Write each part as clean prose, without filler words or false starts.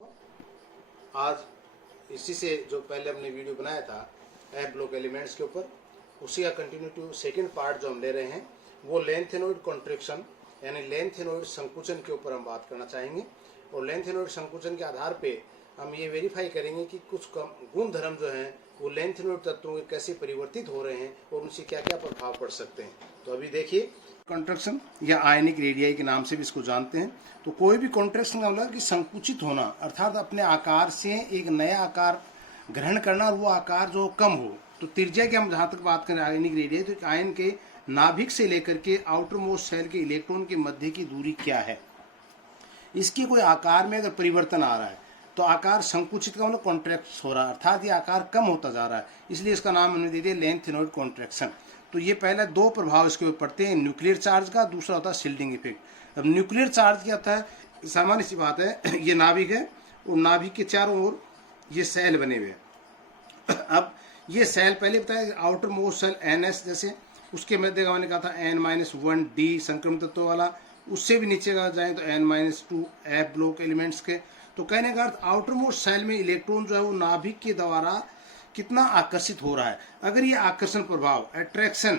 आज इसी से जो पहले हमने वीडियो बनाया था एफ ब्लॉक एलिमेंट्स के ऊपर, उसी का कंटिन्यूटी सेकंड पार्ट जो हम ले रहे हैं वो लेंथेनोइड कॉन्ट्रैक्शन यानी लेंथेनोइड संकुचन के ऊपर हम बात करना चाहेंगे। और लेंथेनोइड संकुचन के आधार पे हम ये वेरीफाई करेंगे कि कुछ गुण धर्म जो हैं वो लेंथेनोइड तत्वों के कैसे परिवर्तित हो रहे हैं और उनसे क्या क्या प्रभाव पड़ सकते हैं। तो अभी देखिए, कॉन्ट्रैक्शन या आयनिक रेडियाई के नाम से भी इसको जानते हैं। तो कोई भी कॉन्ट्रैक्शन का मतलब कि संकुचित होना, अर्थात अपने आकार से एक नया आकार ग्रहण करना और वो आकार जो कम हो। तो त्रिज्या की हम जहाँ तक बात करें आयनिक रेडियाई, तो आयन के नाभिक से लेकर के आउटर मोस्ट सेल के इलेक्ट्रॉन के मध्य की दूरी क्या है, इसके कोई आकार में अगर परिवर्तन आ रहा है तो आकार संकुचित का मतलब कॉन्ट्रैक्ट हो रहा है, अर्थात ये आकार कम होता जा रहा है, इसलिए इसका नाम हमने दे दिया लेंथेनोइड कॉन्ट्रैक्शन। तो ये पहले दो प्रभाव इसके ऊपर पड़ते हैं, न्यूक्लियर चार्ज का, दूसरा होता है शिल्डिंग इफेक्ट। अब न्यूक्लियर चार्ज क्या होता है, सामान्य सी बात है, ये नाभिक है और नाभिक के चारों ओर ये सेल बने हुए हैं। अब ये सेल पहले बताया आउटर मोस्ट सेल NS, जैसे उसके मध्य का मैंने कहा था N-1D संक्रमण तत्व वाला, उससे भी नीचे का जाए तो N-2 F ब्लॉक एलिमेंट्स के। तो कहने का अर्थ आउटर मोस्ट सेल में इलेक्ट्रॉन जो है वो नाभिक के द्वारा कितना आकर्षित हो रहा है। अगर ये आकर्षण प्रभाव, attraction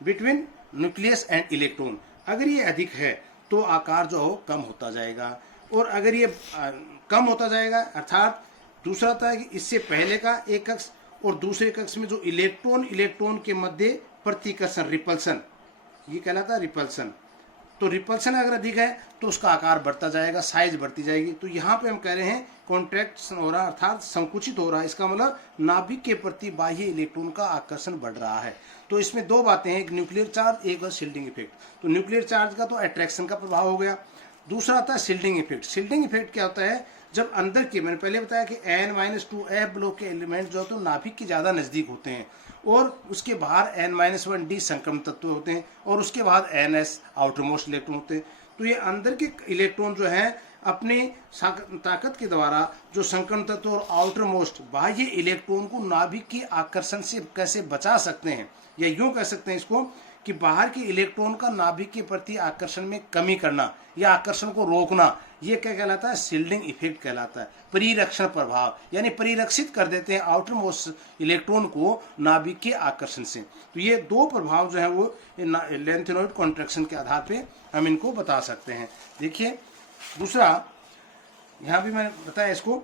between nucleus and electron, अगर ये अधिक है तो आकार जो हो कम होता जाएगा। और अगर ये कम होता जाएगा, अर्थात दूसरा था कि इससे पहले का एक कक्ष और दूसरे कक्ष में जो इलेक्ट्रॉन के मध्य प्रतिकर्षण, रिपल्सन, ये कहलाता है रिपल्सन। तो रिपल्सन अगर अधिक है तो उसका आकार बढ़ता जाएगा, साइज बढ़ती जाएगी। तो यहाँ पे हम कह रहे हैं कॉन्ट्रैक्शन हो रहा है, अर्थात संकुचित हो रहा है। इसका मतलब नाभिक के प्रति बाह्य इलेक्ट्रॉन का आकर्षण बढ़ रहा है। तो इसमें दो बातें हैं, एक न्यूक्लियर चार्ज, एक और शिल्डिंग इफेक्ट। तो न्यूक्लियर चार्ज का तो अट्रैक्शन का प्रभाव हो गया, दूसरा आता है शिल्डिंग इफेक्ट। शिल्डिंग इफेक्ट क्या होता है, जब अंदर के, मैंने पहले बताया कि N-2 F ब्लॉक के एलिमेंट जो होते हैं नाभिक के ज्यादा नजदीक होते हैं और उसके बाहर N-1D संक्रमण तत्व होते हैं और उसके बाद NS आउटर मोस्ट इलेक्ट्रॉन होते हैं। तो ये अंदर के इलेक्ट्रॉन जो है अपने ताकत के द्वारा जो संक्रमण तत्व और आउटर मोस्ट बाह्य इलेक्ट्रॉन को नाभिक के आकर्षण से कैसे बचा सकते हैं, या यूं कह सकते हैं इसको कि बाहर के इलेक्ट्रॉन का नाभिक के प्रति आकर्षण में कमी करना या आकर्षण को रोकना, ये क्या कहलाता है, शिल्डिंग इफेक्ट कहलाता है। परिरक्षण प्रभाव, यानी परिरक्षित कर देते हैं आउटर मोस्ट इलेक्ट्रॉन को नाभिक के आकर्षण से। तो ये दो प्रभाव जो है वो लेंथेनोइड कॉन्ट्रैक्शन के आधार पे हम इनको बता सकते हैं। देखिए दूसरा, यहाँ भी मैंने बताया इसको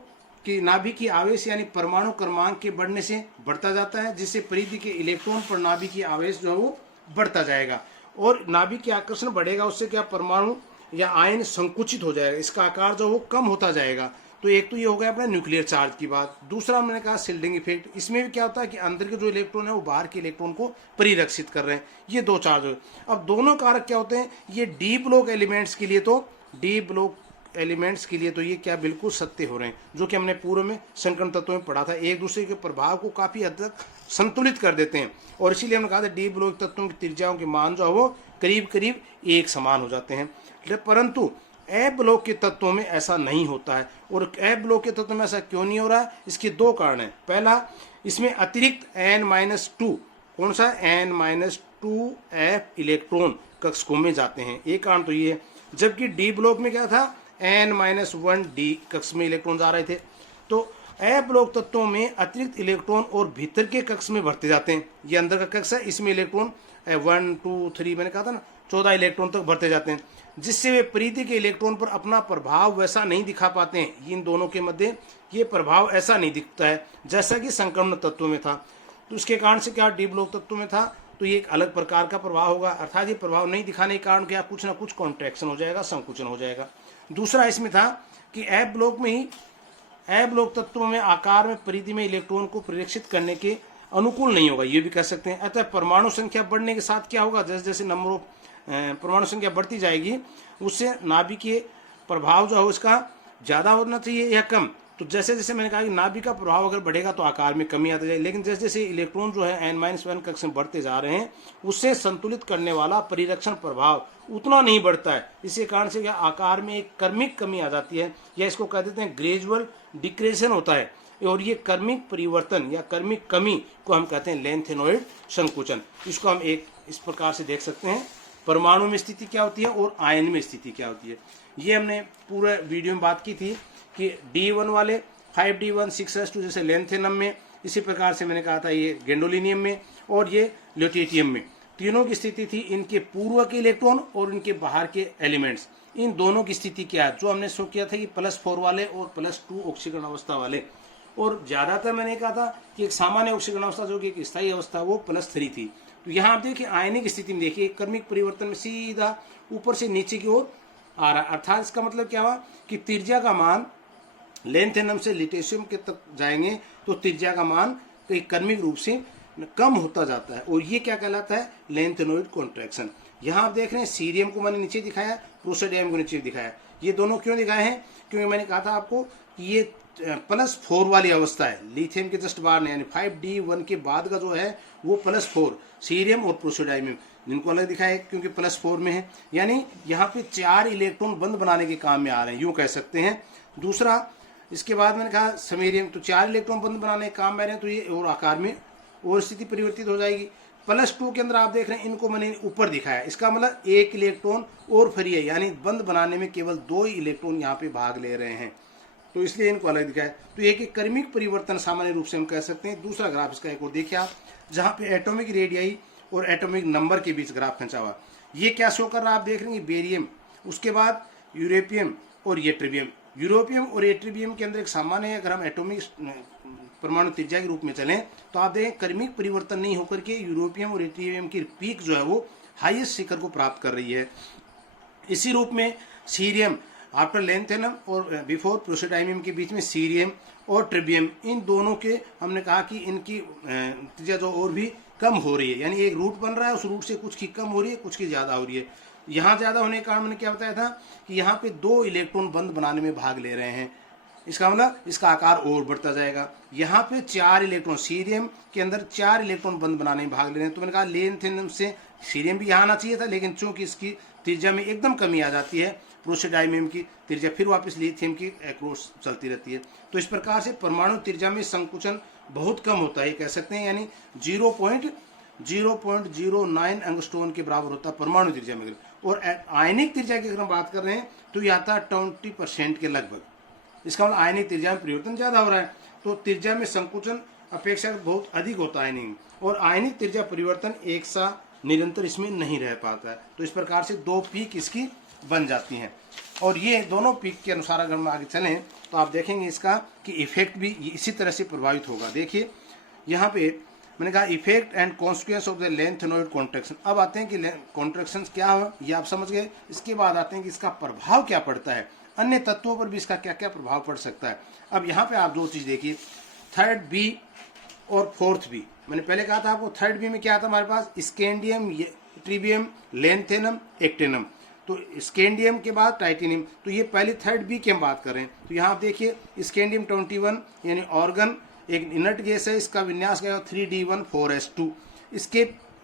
कि नाभिक की आवेश यानी परमाणु क्रमांक के बढ़ने से बढ़ता जाता है, जिससे परिधि के इलेक्ट्रॉन पर नाभिक की आवेश जो है वो बढ़ता जाएगा और नाभिक के आकर्षण बढ़ेगा। उससे क्या, परमाणु या आयन संकुचित हो जाएगा, इसका आकार जो वो कम होता जाएगा। तो एक तो ये हो गया अपना न्यूक्लियर चार्ज की बात। दूसरा मैंने कहा शिल्डिंग इफेक्ट। इसमें भी क्या होता है कि अंदर के जो इलेक्ट्रॉन है वो बाहर के इलेक्ट्रॉन को परिरक्षित कर रहे हैं। ये दो चार्ज हो। अब दोनों कारक क्या होते हैं, ये डी ब्लॉक एलिमेंट्स के लिए तो ये क्या बिल्कुल सत्य हो रहे हैं, जो कि हमने पूर्व में संक्रमण तत्वों में पढ़ा था, एक दूसरे के प्रभाव को काफी हद तक संतुलित कर देते हैं। और इसीलिए हमने कहा था डी ब्लॉक तत्वों की त्रिज्याओं के मान जो है वो करीब करीब एक समान हो जाते हैं। परंतु ए ब्लॉक के तत्वों में ऐसा नहीं होता है। और ए ब्लॉक के तत्वों में ऐसा क्यों नहीं हो रहा है, इसके दो कारण हैं। पहला, इसमें अतिरिक्त N-2, कौन सा, N-2 F इलेक्ट्रॉन कक्षकों में जाते हैं, एक कारण तो ये है। जबकि डी ब्लॉक में क्या था, N-1D कक्ष में इलेक्ट्रॉन जा रहे थे। तो ए ब्लॉक तत्वों में अतिरिक्त इलेक्ट्रॉन और भीतर के कक्ष में भरते जाते हैं। ये अंदर का कक्ष है, इसमें इलेक्ट्रॉन 1, 2, 3 मैंने कहा था ना, 14 इलेक्ट्रॉन तक भरते जाते हैं, जिससे वे परिधि के इलेक्ट्रॉन पर अपना प्रभाव वैसा नहीं दिखा पाते हैं। इन दोनों के मध्य ये प्रभाव ऐसा नहीं दिखता है जैसा कि संक्रमण तत्वों में था। तो उसके कारण से क्या, डी ब्लॉक तत्वों में था तो ये एक अलग प्रकार का प्रभाव होगा, अर्थात ये प्रभाव नहीं दिखाने के कारण क्या, कुछ ना कुछ कॉन्ट्रैक्शन हो जाएगा, संकुचन हो जाएगा। दूसरा इसमें था कि ए ब्लॉक में ही, ए ब्लॉक तत्वों में आकार में परिधि में इलेक्ट्रॉन को परिरक्षित करने के अनुकूल नहीं होगा, ये भी कह सकते हैं। अतः परमाणु संख्या बढ़ने के साथ क्या होगा, जैसे जैसे नंबर ऑफ परमाणु संख्या बढ़ती जाएगी, उससे नाभिकीय प्रभाव जो है उसका ज्यादा होना चाहिए या कम। तो जैसे जैसे मैंने कहा कि नाभिक का प्रभाव अगर बढ़ेगा तो आकार में कमी आती जाएगी, लेकिन जैसे जैसे इलेक्ट्रॉन जो है N-1 कक्ष में बढ़ते जा रहे हैं, उससे संतुलित करने वाला परिरक्षण प्रभाव उतना नहीं बढ़ता है। इसी कारण से क्या, आकार में एक क्रमिक कमी आ जाती है, या इसको कह देते हैं ग्रेजुअल डिक्रेशन होता है। और ये क्रमिक परिवर्तन या क्रमिक कमी को हम कहते हैं लेंथेनोइड संकुचन। इसको हम एक इस प्रकार से देख सकते हैं परमाणु में स्थिति क्या होती है और आयन में स्थिति क्या होती है। ये हमने पूरे वीडियो में बात की थी कि D1 वाले 5D1 6s2 जैसे लेंथेनम में, इसी प्रकार से मैंने कहा था ये गैंडोलिनियम में और ये ल्यूटेटियम में, तीनों की स्थिति थी इनके पूर्व के इलेक्ट्रॉन और इनके बाहर के एलिमेंट्स, इन दोनों की स्थिति क्या है। जो हमने शो किया था कि +4 वाले और +2 ऑक्सीकरण अवस्था वाले, और ज़्यादातर मैंने कहा था कि एक सामान्य ऑक्सीकरण अवस्था जो कि एक स्थायी अवस्था वो +3 थी। तो यहाँ आप देखिए आयनिक स्थिति में देखिए क्रमिक परिवर्तन में सीधा ऊपर से नीचे की ओर आ रहा है, अर्थात इसका मतलब क्या हुआ कि त्रिज्या का मान लेंथेनम से लिटेशियम के तक जाएंगे तो त्रिज्या का मान कई क्रमिक रूप से कम होता जाता है, और ये क्या कहलाता है लेंथेनोइड कॉन्ट्रैक्शन। यहाँ आप देख रहे हैं सीरियम को मैंने नीचे दिखाया, प्रोसोडियम को नीचे दिखाया। ये दोनों क्यों दिखाए हैं, क्योंकि मैंने कहा था आपको कि ये +4 वाली अवस्था है, लिथियम के जस्ट बाहर नहीं, यानी 5D1 के बाद का जो है वो +4 सीरियम और प्रोसोडाइमियम, जिनको अलग दिखाया है क्योंकि +4 में है, यानी यहाँ पे 4 इलेक्ट्रॉन बंद बनाने के काम में आ रहे हैं, यूँ कह सकते हैं। दूसरा इसके बाद मैंने कहा समेरियम, तो 4 इलेक्ट्रॉन बंद बनाने के काम में आ रहे हैं, तो ये और आकार में और स्थिति परिवर्तित हो जाएगी। +2 के अंदर आप देख रहे हैं इनको मैंने ऊपर दिखाया, इसका मतलब 1 इलेक्ट्रॉन और फ्री है, यानी बंद बनाने में केवल 2 इलेक्ट्रॉन यहाँ पे भाग ले रहे हैं, तो इसलिए इनको अलग दिखाया। तो एक क्रमिक परिवर्तन सामान्य रूप से हम कह सकते हैं। दूसरा ग्राफ इसका एक और देखिए आप, जहाँ पे एटॉमिक रेडियाई और एटॉमिक नंबर के बीच ग्राफ खींचा हुआ, ये क्या शो कर रहा है आप देख रहे हैं बेरियम, उसके बाद यूरेपियम और येट्रिबियम। यूरोपियम और एट्रिबियम के अंदर एक सामान्य है, अगर हम एटॉमिक परमाणु त्रिज्या के रूप में चलें तो आप देखें क्रमिक परिवर्तन नहीं होकर के यूरोपियम और एट्रिबियम की पीक जो है वो हाईएस्ट शिखर को प्राप्त कर रही है। इसी रूप में सीरियम आफ्टर लेंथेनम और बिफोर प्रोसोडाइमियम के बीच में सीरियम और ट्रिबियम, इन दोनों के हमने कहा कि इनकी त्रिज्या जो और भी कम हो रही है, यानी एक रूट बन रहा है, उस रूट से कुछ की कम हो रही है, कुछ की ज़्यादा हो रही है। यहाँ ज़्यादा होने के कारण मैंने क्या बताया था कि यहाँ पे 2 इलेक्ट्रॉन बंद बनाने में भाग ले रहे हैं, इसका मतलब इसका आकार और बढ़ता जाएगा। यहाँ पे 4 इलेक्ट्रॉन, सीरियम के अंदर 4 इलेक्ट्रॉन बंद बनाने में भाग ले रहे हैं, तो मैंने कहा लेंथेनम से सीरियम भी यहाँ आना चाहिए था, लेकिन चूंकि इसकी त्रिज्या में एकदम कमी आ जाती है, प्रोसोडाइमियम की त्रिज्या फिर वापस लिथियम की क्रॉस चलती रहती है। तो इस प्रकार से परमाणु त्रिज्या में संकुचन बहुत कम होता है, कह सकते हैं, यानी 0.09 एंगस्ट्रॉन के बराबर होता है परमाणु त्रिज्या में। और आयनिक त्रिज्या की अगर हम बात कर रहे हैं तो ये आता है 20% के लगभग, इसका मतलब आयनिक त्रिज्या में परिवर्तन ज़्यादा हो रहा है, तो त्रिज्या में संकुचन अपेक्षाकृत बहुत अधिक होता है आयनिक, और आयनिक त्रिज्या परिवर्तन एक सा निरंतर इसमें नहीं रह पाता है। तो इस प्रकार से 2 पीक इसकी बन जाती हैं, और ये दोनों पीक के अनुसार अगर हम आगे चलें तो आप देखेंगे इसका कि इफेक्ट भी इसी तरह से प्रभावित होगा। देखिए यहाँ पे मैंने कहा effect and consequence of the lanthanoid contraction. अब आते हैं कि कॉन्ट्रैक्शन क्या हो, ये आप समझ गए। इसके बाद आते हैं कि इसका प्रभाव क्या पड़ता है, अन्य तत्वों पर भी इसका क्या क्या प्रभाव पड़ सकता है। अब यहाँ पे आप 2 चीज़ देखिए, 3rd B और 4th B। मैंने पहले कहा था आपको 3rd B में क्या आता है हमारे पास, स्कैंडियम, ट्रिबियम, लेंथेनम, एक्टिनम। तो स्कैंडियम के बाद टाइटेनियम, तो ये पहले 3rd B की हम बात कर रहे हैं। तो यहाँ आप देखिए स्कैंडियम 21 यानी ऑर्गन एक इनर्ट गैस है, इसका विन्यास क्या है 3D1 4s2। इसके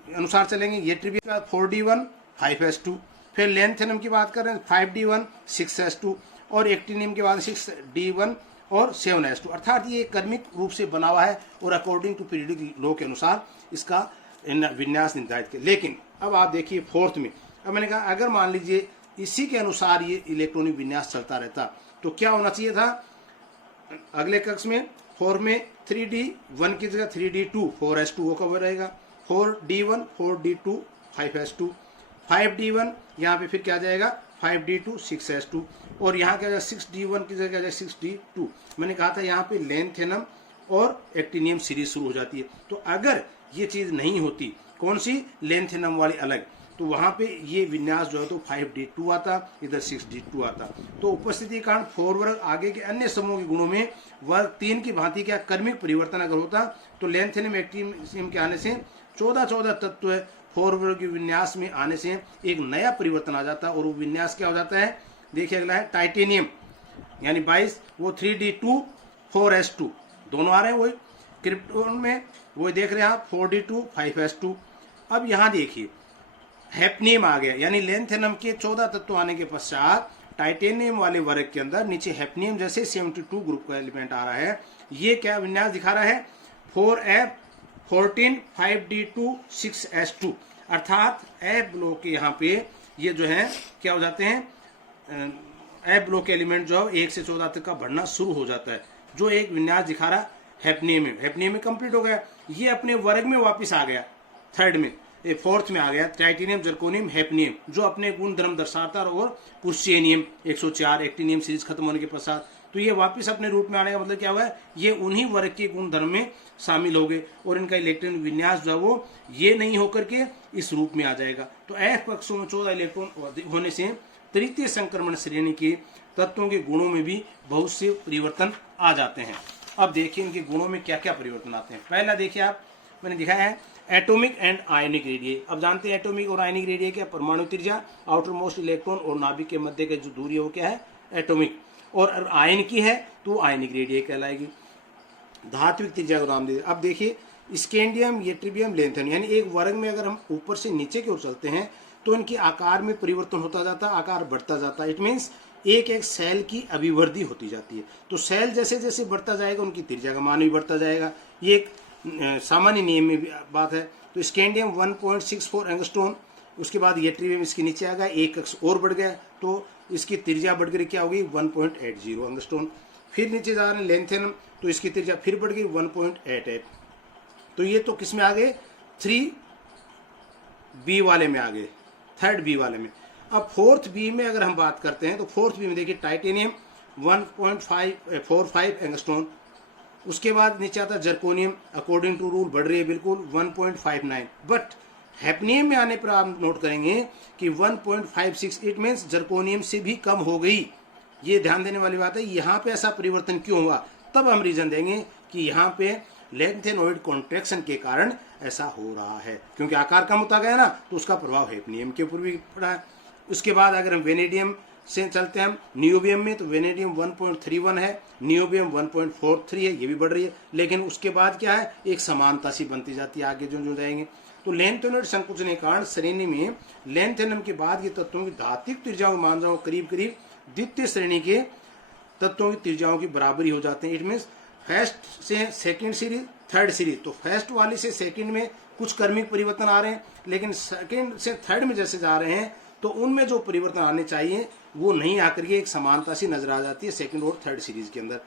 अनुसार चलेंगे, ये ट्रिबियम के बाद 4D1 5s2, फिर लेंथेनम की बात कर रहे हैं 5D1 6s2, और एक्टिनियम के बाद 6D1 और 7s2। अर्थात ये क्रमिक रूप से बना हुआ है और अकॉर्डिंग टू पीरियोडिक लॉ के अनुसार इसका विन्यास निर्धारित किया। लेकिन अब आप देखिए 4th में, अब मैंने कहा अगर मान लीजिए इसी के अनुसार ये इलेक्ट्रॉनिक विन्यास चलता रहता तो क्या होना चाहिए था। अगले कक्ष में 4 में 3D1 की जगह 3D2 4s2 वो कवर रहेगा, 4D1 4D2 5s2, 5D1 यहाँ पे फिर क्या जाएगा 5D2 6s2, और यहाँ क्या जाएगा 6D1 की जगह जाएगा 6D2। मैंने कहा था यहाँ पे लेंथेनम और एक्टिनियम सीरीज शुरू हो जाती है। तो अगर ये चीज़ नहीं होती, कौन सी, लेंथेनम वाली अलग, तो वहाँ पे ये विन्यास जो है तो 5D2 आता, इधर 6D2 आता। तो उपस्थिति के कारण 4 वर्ग आगे के अन्य समूह के गुणों में वर्ग 3 की भांति क्या क्रमिक परिवर्तन अगर होता तो लेंथेनम एक्टिनियम के आने से 14 तत्व 4 वर्ग के विन्यास में आने से एक नया परिवर्तन आ जाता, और वो विन्यास क्या हो जाता है। देखिए अगला है टाइटेनियम यानी 22, वो 3D2 4s2 दोनों आ रहे हैं, वही क्रिप्टोन में वही देख रहे हैं आप 4D2 5s2। अब यहाँ देखिए हैप्नियम आ गया, यानी लेंथेनम के 14 तत्व आने के पश्चात टाइटेनियम वाले वर्ग के अंदर नीचे हैप्नियम जैसे 72 ग्रुप का एलिमेंट आ रहा है। ये क्या विन्यास दिखा रहा है 4f 14 5d2 6s2। अर्थात एफ ब्लॉक के यहाँ पे ये जो है क्या हो जाते हैं, एफ ब्लॉक के एलिमेंट जो है 1 से 14 तक का बढ़ना शुरू हो जाता है। जो एक विन्यास दिखा रहा हैफनियम में कंप्लीट हो गया, ये अपने वर्ग में वापस आ गया, थर्ड में फोर्थ में आ गया, टाइटेनियम जर्कोनियम हैफनियम, जो अपने गुण धर्म दर्शाता और पुरुषियनियम 104 एक्टिनियम सीरीज खत्म होने के पश्चात, तो ये वापस अपने रूप में आने का मतलब क्या हुआ है, ये उन्हीं वर्ग के गुण धर्म में शामिल हो गए और इनका इलेक्ट्रॉन विन्यास जो है वो ये नहीं होकर के इस रूप में आ जाएगा। तो एफ कक्षों में 14 इलेक्ट्रॉन होने से तृतीय संक्रमण श्रेणी के तत्वों के गुणों में भी बहुत से परिवर्तन आ जाते हैं। अब देखिए इनके गुणों में क्या क्या परिवर्तन आते हैं। पहला देखिए आप, मैंने दिखाया है एटॉमिक एंड आयनिक रेडियस। अब जानते हैं एटॉमिक और आयनिक रेडियस क्या, परमाणु त्रिज्या, आउटर मोस्ट इलेक्ट्रॉन और नाभिक के मध्य की जो दूरी है वो क्या है, एटॉमिक, और आयन की है तो आयनिक रेडियस कहलाएगी। धात्विक त्रिज्या को नाम दे। अब देखिए स्कैंडियम, यट्रिबियम, लेंथेनियम, यानी एक वर्ग में अगर हम ऊपर से नीचे की ओर चलते हैं तो इनके आकार में परिवर्तन होता जाता है, आकार बढ़ता जाता है। इट मीन्स एक एक सेल की अभिवृद्धि होती जाती है। तो सेल जैसे जैसे बढ़ता जाएगा उनकी त्रिज्या का मान भी बढ़ता जाएगा। ये एक सामान्य नियम में भी बात है। तो स्कैंडियम 1.64 एंगस्ट्रॉन, उसके बाद यट्रिबियम इसके नीचे आ गया, एक कक्ष और बढ़ गया तो इसकी त्रिज्या बढ़कर क्या होगी 1.80 एंगस्ट्रॉन। फिर नीचे जा रहे हैं लेंथेनम, तो इसकी त्रिज्या फिर बढ़ गई 1.88। तो ये तो किस में आ गए, 3B वाले में आ गए, थर्ड बी वाले में। अब फोर्थ बी में अगर हम बात करते हैं तो फोर्थ बी में देखिए टाइटेनियम 1.45 एंगस्ट्रॉन, उसके बाद नीचे आता है जर्कोनियम, अकॉर्डिंग टू रूल बढ़ रही है बिल्कुल 1.59। बट हैफनियम में आने पर आप नोट करेंगे कि 1.56, इट मीन्स जर्कोनियम से भी कम हो गई। ये ध्यान देने वाली बात है। यहाँ पे ऐसा परिवर्तन क्यों हुआ, तब हम रीजन देंगे कि यहाँ पे लेंथेनोइड कॉन्ट्रैक्शन के कारण ऐसा हो रहा है, क्योंकि आकार कम होता गया ना, तो उसका प्रभाव हैफनियम के ऊपर भी पड़ा है। उसके बाद अगर हम वेनेडियम से चलते हैं हम नियोबियम में, तो वेनेडियम 1.31 है, नियोबियम 1.43 है, ये भी बढ़ रही है। लेकिन उसके बाद क्या है, एक समानता सी बनती जाती है आगे जो जाएंगे। तो लेंथेनोइड संकुचन के कारण श्रेणी में लेंथेनम के बाद के तत्वों की धात्विक त्रिज्याओं की मान जाओ करीब करीब द्वितीय श्रेणी के तत्वों की त्रिज्याओं की बराबरी हो जाते हैं। इट मीन्स फर्स्ट से सेकंड सीरीज, थर्ड सीरीज, तो फर्स्ट वाली से सेकंड में कुछ क्रमिक परिवर्तन आ रहे हैं, लेकिन सेकंड से थर्ड में जैसे जा रहे हैं तो उनमें जो परिवर्तन आने चाहिए वो नहीं आकर के एक समानता सी नजर आ जाती है सेकंड और थर्ड सीरीज के अंदर।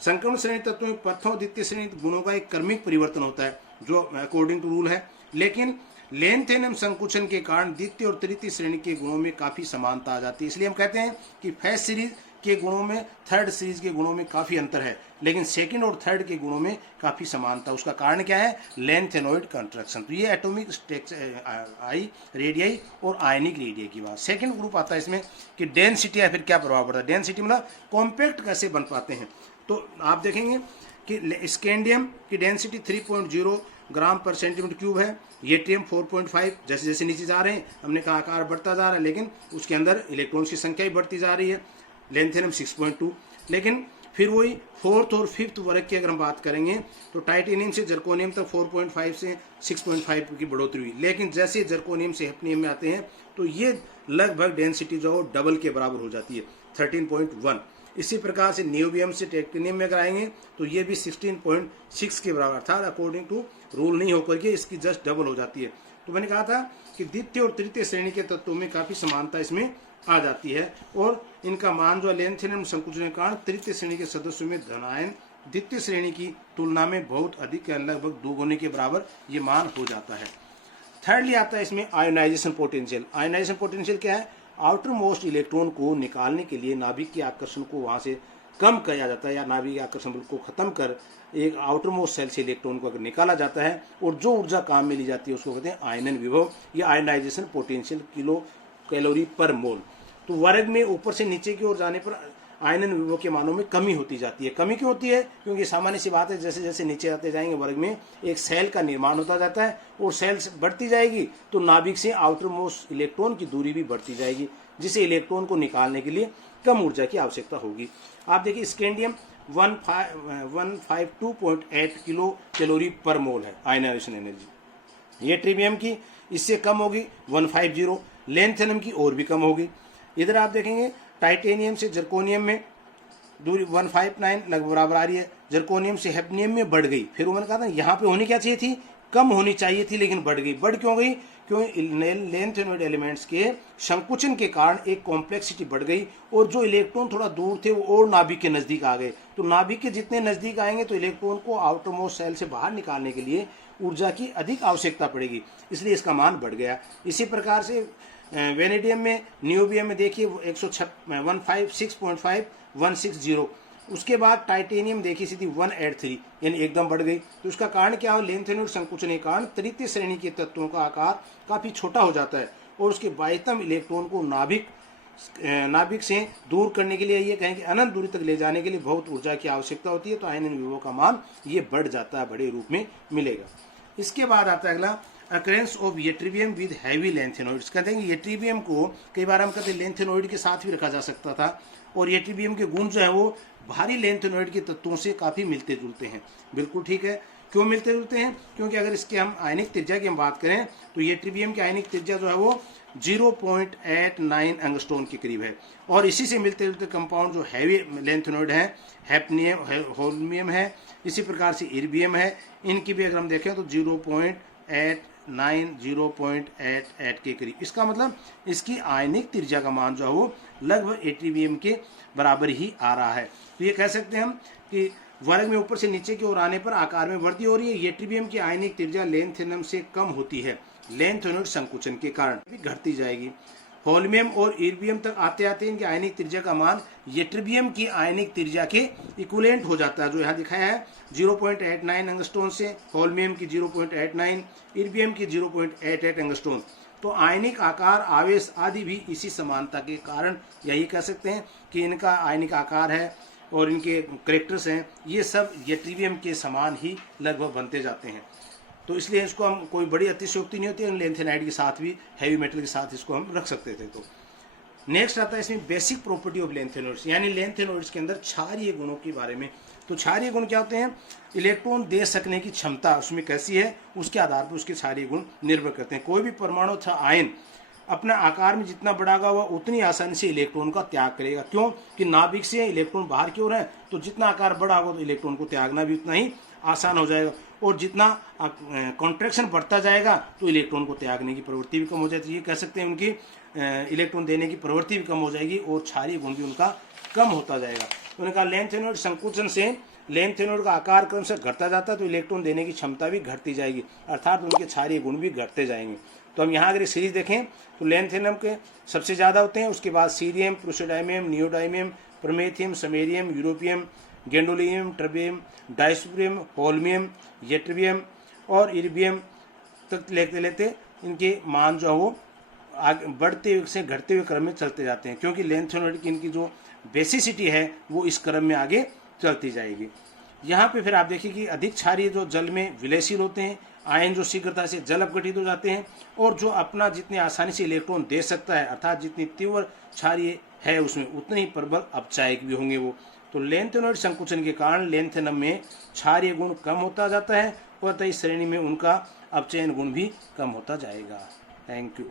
संक्रमण श्रेणी तत्वों में प्रथम और द्वितीय श्रेणी गुणों का एक क्रमिक परिवर्तन होता है जो अकॉर्डिंग टू रूल है, लेकिन लेंथेनम संकुचन के कारण द्वितीय और तृतीय श्रेणी के गुणों में काफी समानता आ जाती है। इसलिए हम कहते हैं कि फर्स्ट सीरीज के गुणों में थर्ड सीरीज के गुणों में काफी अंतर है, लेकिन सेकंड और थर्ड के गुणों में काफी समानता। उसका कारण क्या है, लेंथेनोइड कंट्रैक्शन। तो ये एटॉमिक आई रेडियाई और आयनिक रेडियाई की बात। सेकंड ग्रुप आता है इसमें कि डेंसिटी या फिर क्या प्रभाव पड़ता है। डेंसिटी मतलब कॉम्पैक्ट कैसे बन पाते हैं। तो आप देखेंगे कि स्कैंडियम की डेंसिटी 3.0 ग्राम पर सेंटीमीटर क्यूब है, येट्रियम 4.5। जैसे जैसे नीचे जा रहे हैं हमने कहा आकार बढ़ता जा रहा है, लेकिन उसके अंदर इलेक्ट्रॉन्स की संख्या भी बढ़ती जा रही है। लेंथेनम 6.2। लेकिन फिर वही फोर्थ और फिफ्थ वर्ग की अगर हम बात करेंगे तो टाइटेनियम से जर्कोनियम तक 4.5 से 6.5 की बढ़ोतरी हुई, लेकिन जैसे जर्कोनियम से हैफनियम में आते हैं तो ये लगभग डेंसिटी जो डबल के बराबर हो जाती है 13.1। इसी प्रकार से नियोबियम से टाइटेनियम में अगर आएंगे तो ये भी 16.6 के बराबर, अर्थात अकॉर्डिंग टू रूल नहीं होकर के इसकी जस्ट डबल हो जाती है। तो मैंने कहा था कि द्वितीय और तृतीय श्रेणी के तत्वों में काफी समानता इसमें आ जाती है और इनका मान जो लेंथेनम संकुचन के कारण तृतीय श्रेणी के सदस्यों में धनायन द्वितीय श्रेणी की तुलना में बहुत अधिक, लगभग 2 गुने के बराबर ये मान हो जाता है। थर्डली आता है इसमें आयोनाइजेशन पोटेंशियल। आयोनाइजेशन पोटेंशियल क्या है, आउटर मोस्ट इलेक्ट्रॉन को निकालने के लिए नाभिक के आकर्षण को वहां से कम किया जाता है, या नाभिक के आकर्षण बल को खत्म कर एक आउटर मोस्ट सेल से इलेक्ट्रॉन को अगर निकाला जाता है और जो ऊर्जा काम में ली जाती है उसको कहते हैं आयनन विभव या आयोनाइजेशन पोटेंशियल किलो कैलोरी पर मोल। तो वर्ग में ऊपर से नीचे की ओर जाने पर आयनन विभव के मानों में कमी होती जाती है। कमी क्यों होती है, क्योंकि सामान्य सी बात है जैसे जैसे नीचे आते जाएंगे वर्ग में एक सेल का निर्माण होता जाता है और सेल बढ़ती जाएगी तो नाभिक से आउटर मोस्ट इलेक्ट्रॉन की दूरी भी बढ़ती जाएगी, जिसे इलेक्ट्रॉन को निकालने के लिए कम ऊर्जा की आवश्यकता होगी। आप देखिए स्कैंडियम 152.8 किलो कैलोरी पर मोल है आयनाइजेशन एनर्जी। ये ट्रिबियम की इससे कम होगी 150, लेंथेनम की और भी कम होगी। इधर आप देखेंगे टाइटेनियम से जर्कोनियम में दूरी 159 लगभग बराबर आ रही है, जर्कोनियम से हैफनियम में बढ़ गई। फिर उन्होंने कहा था यहाँ पे होनी क्या चाहिए थी, कम होनी चाहिए थी, लेकिन बढ़ गई। बढ़ क्यों गई, क्यों लेंथेनॉइड एलिमेंट्स के संकुचन के कारण एक कॉम्प्लेक्सिटी बढ़ गई और जो इलेक्ट्रॉन थोड़ा दूर थे वो और नाभिक के नज़दीक आ गए। तो नाभिक के जितने नज़दीक आएंगे तो इलेक्ट्रॉन को आउटर मोस्ट सेल से बाहर निकालने के लिए ऊर्जा की अधिक आवश्यकता पड़ेगी, इसलिए इसका मान बढ़ गया। इसी प्रकार से वेनेडियम में, नियोबियम में देखिए 156.5160। उसके बाद टाइटेनियम देखिए सीधी 183 यानी एकदम बढ़ गई। तो उसका कारण क्या हो, लेंथेनॉइड संकुचन के कारण तृतीय श्रेणी के तत्वों का आकार काफ़ी छोटा हो जाता है और उसके बाह्यतम इलेक्ट्रॉन को नाभिक से दूर करने के लिए, ये कहें कि अनंत दूरी तक ले जाने के लिए बहुत ऊर्जा की आवश्यकता होती है। तो आयनन विभव का मान ये बढ़ जाता है, बड़े रूप में मिलेगा। इसके बाद आता है अगला, occurrence of ytterbium with heavy lanthanoids. कहते हैं कि येट्रीबियम को कई बार हम कहते हैं लेंथेनॉइड के साथ भी रखा जा सकता था, और येट्रीबियम के गुण जो है वो भारी लेंथेनॉइड के तत्वों से काफ़ी मिलते जुलते हैं। बिल्कुल ठीक है। क्यों मिलते जुलते हैं? क्योंकि अगर इसके हम आयनिक त्रिज्या की हम बात करें तो येट्रीबियम की आयनिक त्रिज्या जो है वो 0.89 एंगस्ट्रॉन के करीब है, और इसी से मिलते जुलते कंपाउंड जो हैवी लेंथेनॉइड है, हैप्नियम, होल्मियम है, इसी प्रकार से इर्बियम है, इनकी भी अगर हम देखें तो 0.88 के करीब। इसका मतलब इसकी आयनिक त्रिज्या का मान जो है वो लगभग येट्रीबियम के बराबर ही आ रहा है। तो ये कह सकते हैं हम कि वर्ग में ऊपर से नीचे की ओर आने पर आकार में वृद्धि हो रही है। येट्रीबियम की आयनिक त्रिज्या लेंथेनम से कम होती है, लेंथेनॉइड संकुचन के कारण भी घटती जाएगी। होल्मियम और इर्बियम तक आते आते इनकी आयनिक त्रिज्या का मान येट्रीबियम की आयनिक त्रिज्या के इक्विवेलेंट हो जाता है, जो यहाँ दिखाया है 0.89 एंगस्ट्रॉन से, होल्मियम की 0.89, इर्बियम की 0.88 एंगस्ट्रॉन। तो आयनिक आकार, आवेश आदि भी इसी समानता के कारण यही कह सकते हैं कि इनका आयनिक आकार है और इनके करेक्टर्स हैं, ये सब येट्रीबियम के समान ही लगभग बनते जाते हैं। तो इसलिए इसको हम, कोई बड़ी अतिशयोक्ति नहीं होती है, लेंथेनाइड के साथ भी, हैवी मेटल के साथ इसको हम रख सकते थे। तो नेक्स्ट आता है इसमें बेसिक प्रॉपर्टी ऑफ लेंथेनॉइड्स, यानी लेंथेनॉइड्स के अंदर क्षारीय गुणों के बारे में। तो क्षारीय गुण क्या होते हैं? इलेक्ट्रॉन दे सकने की क्षमता उसमें कैसी है, उसके आधार पर उसके क्षारीय गुण निर्भर करते हैं। कोई भी परमाणु अथवा आयन अपने आकार में जितना बढ़ागा वह उतनी आसानी से इलेक्ट्रॉन का त्याग करेगा। क्यों? कि नाभिक से इलेक्ट्रॉन बाहर की ओर है, तो जितना आकार बड़ा होगा तो इलेक्ट्रॉन को त्यागना भी उतना ही आसान हो जाएगा, और जितना कॉन्ट्रैक्शन बढ़ता जाएगा तो इलेक्ट्रॉन को त्यागने की प्रवृत्ति भी कम हो जाती है। ये कह सकते हैं उनकी इलेक्ट्रॉन देने की प्रवृत्ति भी कम हो जाएगी और क्षारीय गुण भी उनका कम होता जाएगा। तो उन्होंने कहा लेंथेनॉइड संकुचन से लेंथेनॉइड का आकार क्रम से घटता जाता है, तो इलेक्ट्रॉन देने की क्षमता भी घटती जाएगी, अर्थात उनके क्षारीय गुण भी घटते जाएंगे। तो हम यहाँ अगर सीरीज देखें तो लेंथेनम के सबसे ज़्यादा होते हैं, उसके बाद cerium, praseodymium, neodymium, promethium, samarium, europium, gadolinium, terbium, dysprosium, holmium, ytterbium और इर्बियम तक लेते लेते इनके मान जो है वो आगे बढ़ते हुए से घटते हुए क्रम में चलते जाते हैं, क्योंकि लेंथेनॉइड की इनकी जो बेसिसिटी है वो इस क्रम में आगे चलती जाएगी। यहाँ पे फिर आप देखिए कि अधिक क्षारीय जो जल में विलयशील होते हैं, आयन जो शीघ्रता से जल अपघटित हो जाते हैं, और जो अपना जितनी आसानी से इलेक्ट्रॉन दे सकता है, अर्थात जितनी तीव्र क्षारीय है उसमें उतने ही प्रबल अपचायक भी होंगे वो। तो लेंथेनॉइड संकुचन के कारण लेंथेनम में क्षारीय गुण कम होता जाता है और इस श्रेणी में उनका अपचयन गुण भी कम होता जाएगा। Thank you.